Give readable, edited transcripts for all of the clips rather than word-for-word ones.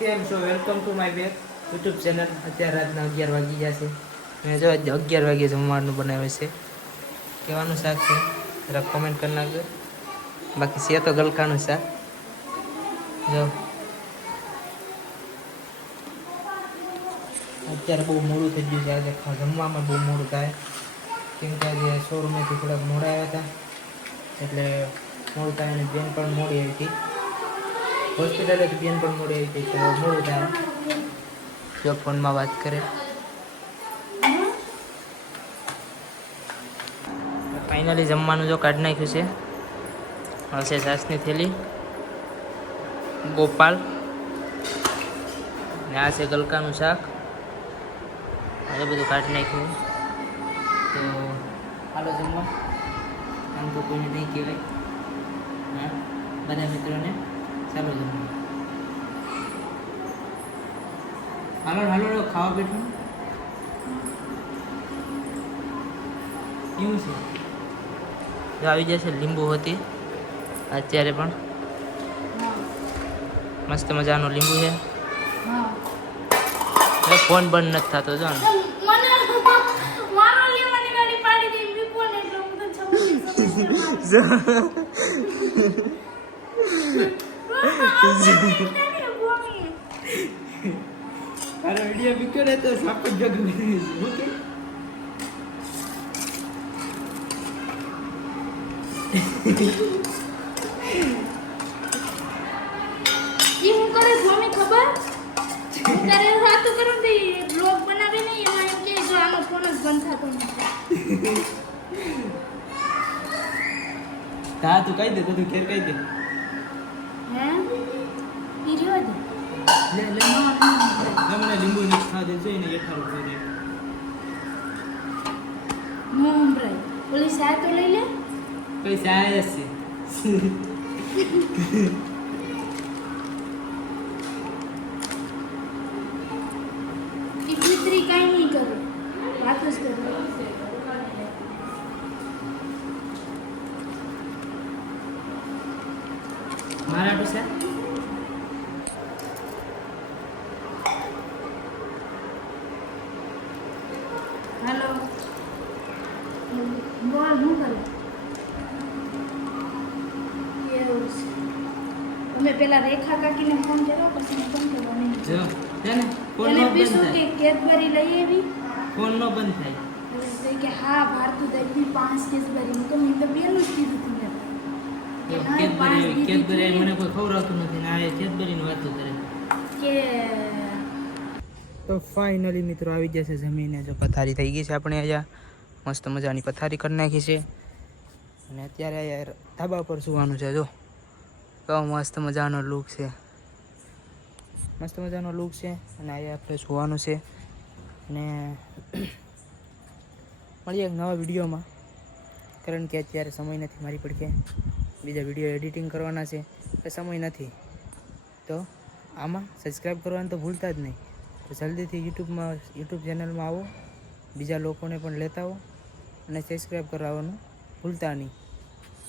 કેમ છો? Welcome to my back YouTube channel. અત્યારે રાતના 11 વાગી ગયા છે. મેં જો 11 વાગે જમવાનું બનાવે છે. કેવાનું શાક છે જરા કોમેન્ટ કરી નાખજો. બાકી છે તો ગલકાનું શાક. જો અત્યારે બહુ મોડું થઈ ગયું છે. આજે જમવામાં બહુ મોડું થાય, કેમ કે આજે શોરૂમેથી થોડાક મોડા આવ્યા હતા, એટલે મોડું થાય. અને બેન પણ મોડી આવી હતી હોસ્પિટલે, તો બેન પણ મોડી આવી હતી, તો મોડું થાય. જો ફોનમાં વાત કરે. ફાઇનલી જમવાનું જો કાઢી નાખ્યું છે. હશે છાસની થેલી, ગોપાલ ને આ છે ગલકાનું શાક. આ બધું કાઢી નાખ્યું. તો હાલો જમવા. આમ તો કોઈને નહીં કહેવાય, હા, બધા મિત્રોને ચાલો જમવા. હાલો હાલો ખાવા બેઠું કેવું છે? જો આવી જશે લીંબુ હતી અત્યારે પણ. મસ્ત મજાનો લીંબુ છે. ફોન બંધ નથી થતો જો ને. અરે વિડિયો બીક્યો ને તો સાપ જ જગ ઓકે. ઈ હું કરે મમ્મી ખબર હું કરે વાતો કરું ને બ્લોગ બનાવે ને એમાં એમ કે જો આનો ફોન જ બંધ થતો નથી. તા તું કહી દે, બધું ઘેર કહી દે. હે ઈ રહ્યો દે લે લે મને લીંબુ મિક્સ ખા દે છે ને એઠારું ખા દે. મોમરાઈ ઓલી સાય તો લઈ લે. પૈસા આયા છે. ઈ કુતરી કાઈ નહીં કરે, વાત જ કરે. મારા પૈસા હાલો બોલ હું કરે. એવું છે. તમે પેલા રેખા કાકીને ફોન કર્યો પછી મેં ફોન કર્યો નહીં. જો છે ને ફોન એને નો બંધ પીશું કે થાય, કેડબરી લઈ આવી. ફોન નો બંધ થાય. એટલે કે હા ભારતું દઈ 5 કેડબરી. હું તો મેં તો બેનું જ કીધું તું મેં. કે ના, 5 દીધી કેદબરી તું. મને કોઈ ખવડાવતું નથી ને આ કેદબરીની વાતો કરે. કે તો ફાઇનલી મિત્રો આવી જશે જમીને. જો પથારી થઈ ગઈ છે આપણે અહીંયા, મસ્ત મજાની પથારી કરી નાખી છે. અને અત્યારે યાર ધાબા પર સુવાનું છે. જો તો મસ્ત મજાનો લુક છે, મસ્ત મજાનો લુક છે. અને અહીંયા આપણે સુવાનું છે. અને મળીએ એક નવા વિડીયોમાં, કારણ કે અત્યારે સમય નથી મારી પડખે. બીજા વિડીયો એડિટિંગ કરવાના છે એટલે સમય નથી. તો આમાં સબસ્ક્રાઈબ કરવાનું તો ભૂલતા જ નહીં. તો જલ્દીથી યુટ્યુબ ચેનલમાં આવો, બીજા લોકોને પણ લેતા આવો અને સબસ્ક્રાઈબ કરાવવાનું ભૂલતા નહીં.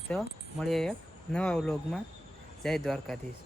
તો મળીએ એક નવા વ્લોગમાં. જય દ્વારકાધીશ.